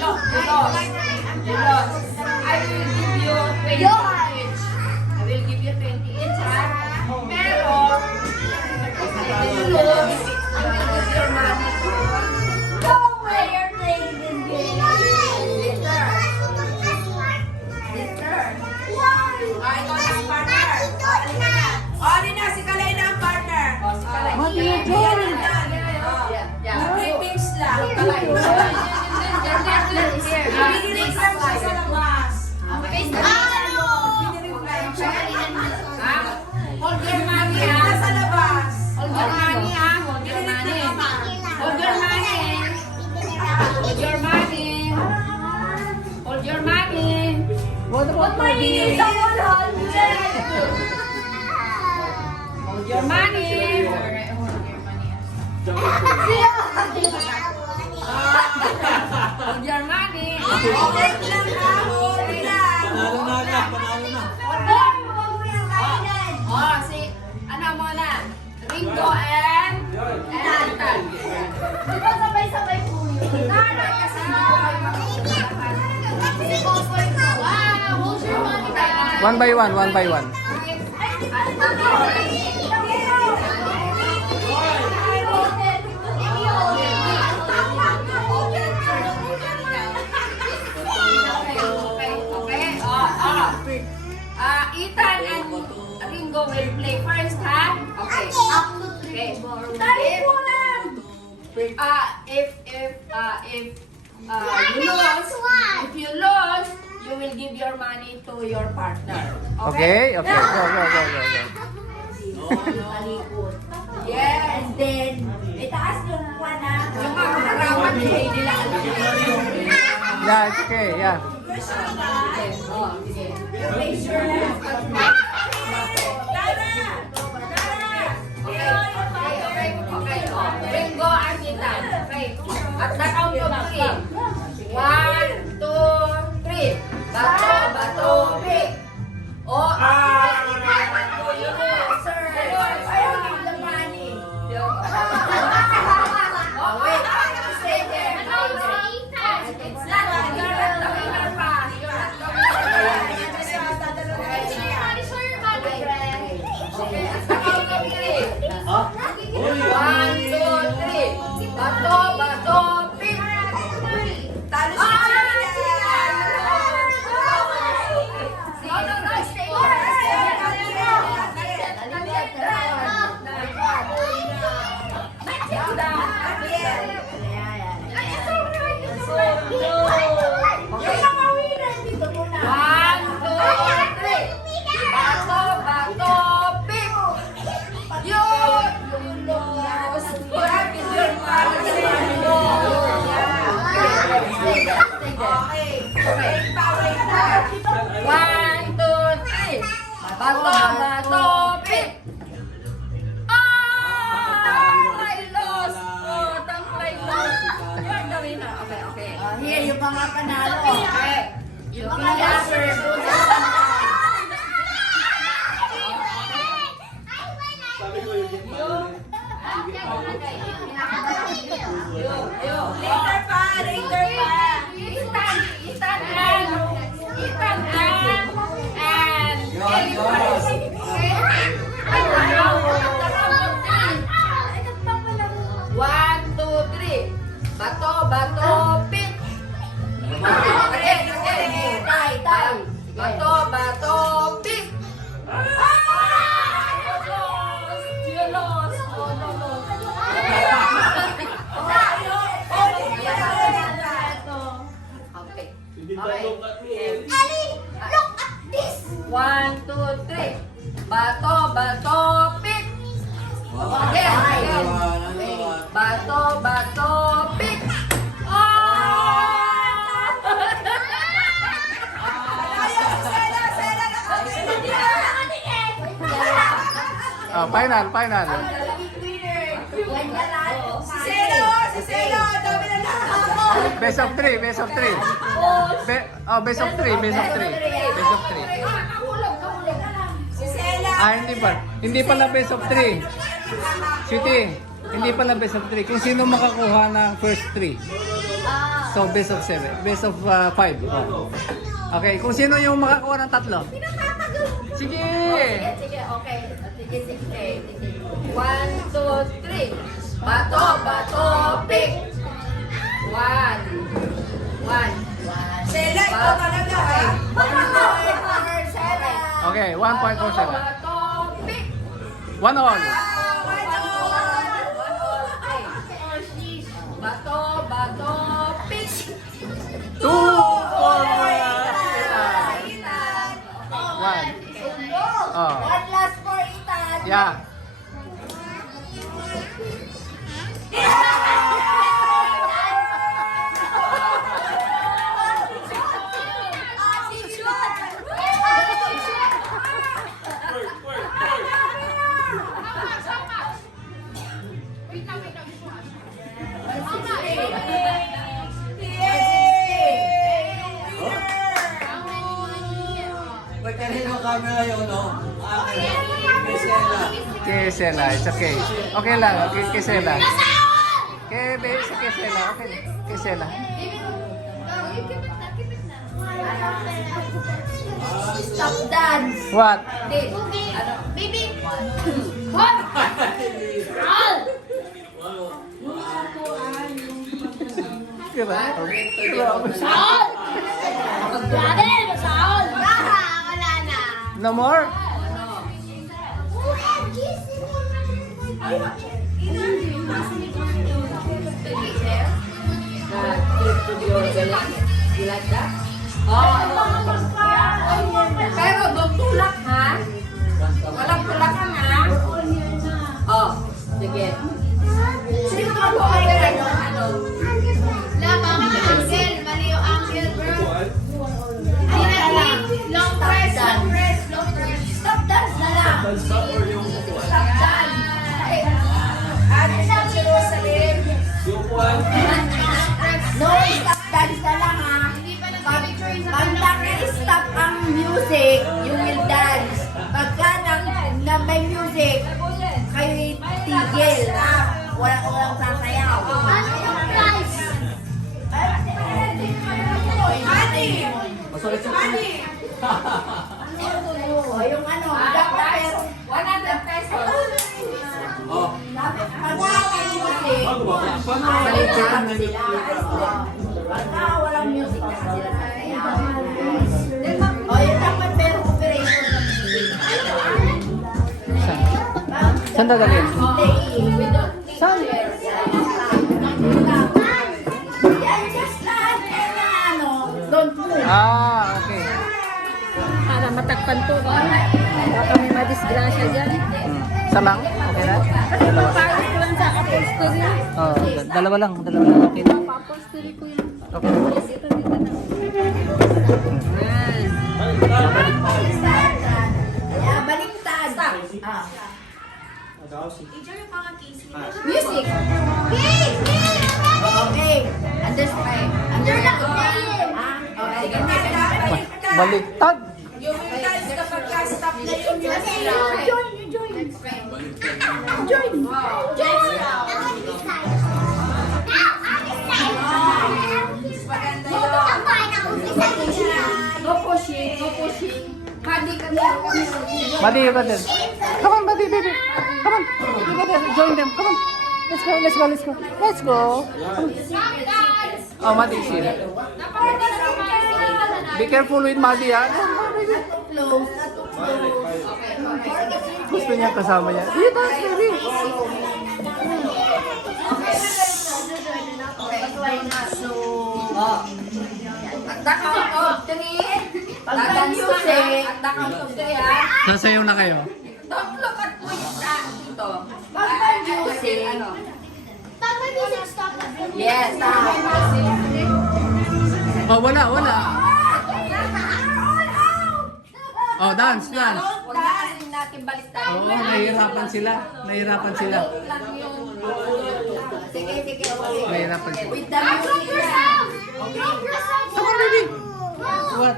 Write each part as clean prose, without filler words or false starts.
No, you lost. You lost. I will give you 20 each. I will give you 20 each, ha? Pero, if you lose, I will give your money to No way you're playing this game. Lister. Lister. Ay, ikaw na ang partner. Oli na, si Kalay na ang partner. Oh, si Kalay. What do you do? Yeah. Clippings lang. Kalay. Binireflect siya sa labas. Ha? Hold your money, Binireflect ha? sa labas. Hold your money, ha? Hold your money. Hold your money. Hold your money. Hold your money. What my is a 100? Hold your money. Hold your money. Hold lang ha, hold lang. Panalo na agad, panalo na. Oh, si, ano muna? Ringo and Nathan. Di ba sabay-sabay po yun? Nanay kasi hindi ko kayo makakalakan. Wow, hold your money, guys. One by one, one by one. Ethan and Ringo will play first, ha? Okay. Okay. If you lose, you will give your money to your partner. Okay, okay, go, go, go, go, go. Yes. And then, itaas yung buwan na. Yung mga harapan, hindi nila alam. Yeah, it's okay, yeah. Oh, sige. Raise your hand. Okay. Oh, Ringo and Ethan. Okay. At the count of 3. 1, 2, 3. Bato, pick. Oh, you know, sir. I have the money. Oh, wait. Stay there. It's not like you're not the winner pa. You're not the winner. Okay, at the count of 3. Ha? 1, 2, 3. Bato, pick. Talo si China. Bato, pick! I lost! Oh, I lost! You're the winner. Okay. Here, yung mga panalo. Okay. You can answer. Sabi ko yung Later pa. Ethan and One, two, three. Bato, pick. Again. Bato, pick. You lost. Oh, no. Okay. Hindi talong at mo. Look at this! 1, 2, 3. Bato, pick. Again. Bato, pick. Oh, final. Si Selo. Dami na nakakako. Best of 3. Best of 3. Best of 3. Si Sela. Hindi pa. Hindi pala best of 3. Sweetie, hindi pala best of 3. Kung sino makakuha ng first 3. So, best of 7. Best of 5. Okay, kung sino yung makakuha ng 3? Sige! Sige, okay. Sige. 1, 2, 3. Bato, bato, pick. 1. Sela, ito talaga ha. Okay, 1 point for Bato, 7. bato, pick. 1 all. Bato, bato, pick. 2 for Itan. 1. Oh. One last for Itan. Yeah. Ba't kanino camera yun, no? Akin. Kay Sela. Kay Sela, it's okay. Okay lang, kay Sela. Kay Sela, okay. Kay Sela. Stop dance. What? Baby. Kira? Wala na. No more? You like that? Pero don't tulak ha. Walang tulakan ha. Oh, sige. Sino ka po kayo? Ano? Mali yung angle, bro. Long press. Stop dance na lang. Stop or yung Stop dance. Ano sa Jerusalem? yung one. No, stop dance na lang ha. Pag naka-stop ang music, you will dance. Pagka na may music, kayo tigil ha. Walang sasayaw. Masakit sa O yung ano, dapat 100 pesos. Oh. dapat pag may music, Bago ba? Paano? balikan sila. Pagka walang music na sila sasayaw. O yung dapat merong operation ng music. Saan dadalhin? Saan? Yan, just stand and ano, don't move. Ah, okay. Para matakpan to. Baka may madisgrasya dyan. Isa lang? Okay na? Dalawa. Pagod ko lang sa upholstery. Oh, dalawa lang. Okay na. Upholstery ko yun. Okay. Dito na. Yan. Yeah, baliktad. Ah. Music. Okay. Understand. Okay, ganyan. Baliktad. You will dance kapag ka-stop na yung music. No pushing. Kadi ka na kami. Buddy, you got this. Come on, buddy, baby. Come on. You got this. Join them. Come on. Let's go. Oh, Madi is here. Be careful with Madi, ha? Gusto niya kasama niya. Dito, baby. At the count of 3. Dadance na ha. At the count of 3 ha. Sasayaw na kayo. Don't look at me. Ito. Pag may music, Ano? yes, Oh, wala. Oh, dance. Huwag na kasi natin baliktad. Oo, nahihirapan sila. Lang yung... Sige. Nahihirapan sila. With the music na. Come on, baby. What?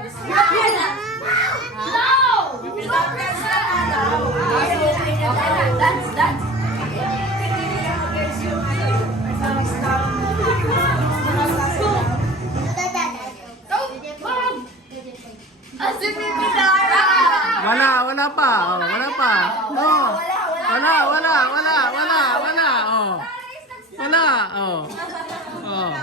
Dance. wala pa. Oh, wala pa. Oh. Wala. Oh. Wala. Oh. Oh.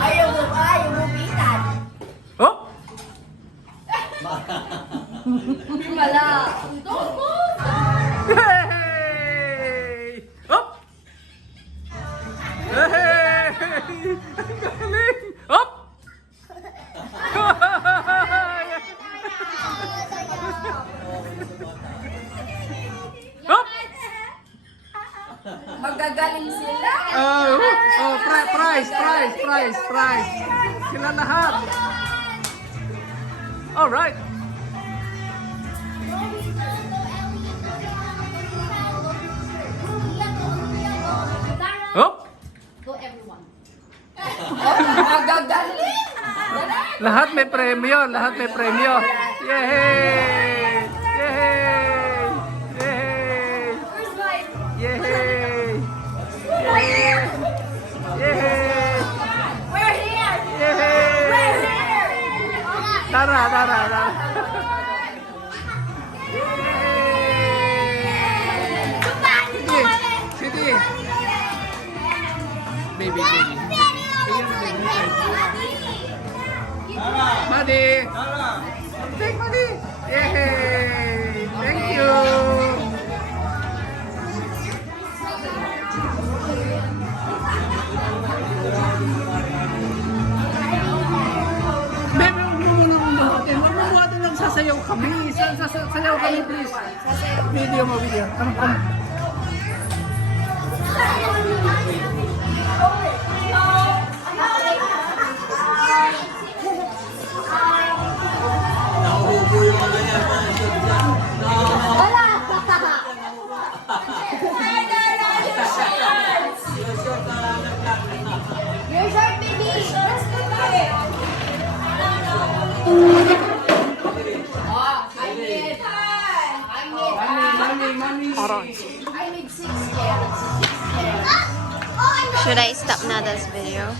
Ayaw mo bitan. Oh. Wala. Hey! Up! Hey! Ang galing! Up! Up! Magagaling sila. Prize! Sila lahat! Alright! Up! Magagaling. Lahat may premyo! Yay! Yay! We're here. Tara! Sige! Baby. Buddy! Take money! Yay! Thank you! Baby, huwag mo muna buhatin. Huwag mo buhatin lang sasayaw kami. Sasayaw kami, please. Video. Come. Nahuhubo yung ano yan, mga shot dyan. Yung shot na nag-black. Your shirt, baby. Money. I need 6 carrots. Should I stop now this video?